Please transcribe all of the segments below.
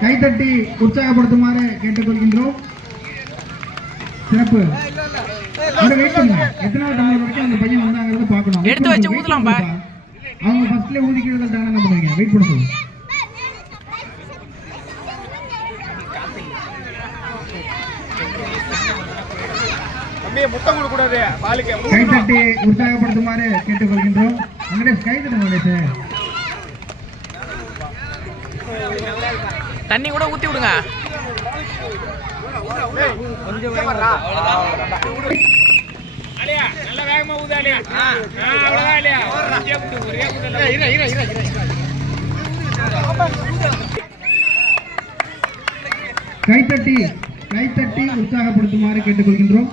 கைத்தட்டி உற்சாகப்படுத்துமாறு கேட்டுக்கொள்கின்றோம். சிறப்பு. வெயிட் பண்ணுங்க. எத்தனாவது டம்ளர் வரைக்கும் அந்த பையன் வந்தாங்கிறது பார்க்கணும். எடுத்து வச்சு ஊதலாம்பா. அவங்க ஃபர்ஸ்ட்ல ஊதிக்கிறது தானே என்ன பண்ணுவீங்க? வெயிட் பண்ணுங்க. கைத்தட்டி உற்சாகப்படுத்துமாறு கேட்டுக்கொள்கின்றோம். வெங்கடேஷ் கைத்தட்டு வெங்கடேஷ். தண்ணி கூட ஊத்தி விடுங்க. கொஞ்சம் நல்ல வேகமா ஊதாலியா. அவ்வளவுதான் இல்லையா? கைத்தட்டி கைத்தட்டி உற்சாகப்படுத்துமாறு கேட்டுக்கொள்கின்றோம்.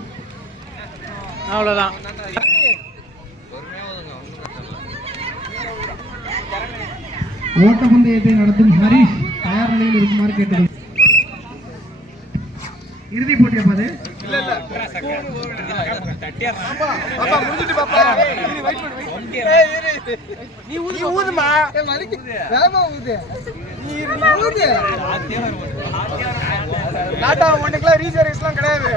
அவ்வளவுதான். ஓட்டப்பந்தயத்தை நடத்தும் ஹரிஷ் தயார் நிலையில் இருக்குமாறு கேட்டுக்கொள்கிறோம். இறுதி போட்டியா பாது? கிடையாது.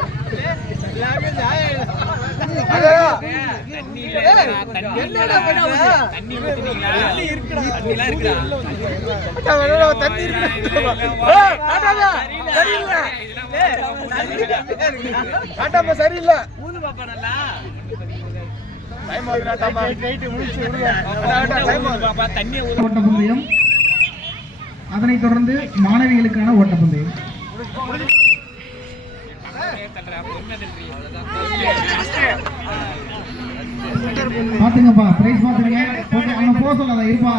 சரியில்லை. ஓட்டப்பந்தயம், அதனைத் தொடர்ந்து மாணவிகளுக்கான ஓட்டப்பந்தயம். பாத்துங்கப்பா, பிரைஸ் பாத்துங்க. அவனை போக சொல்லாத இருப்பா.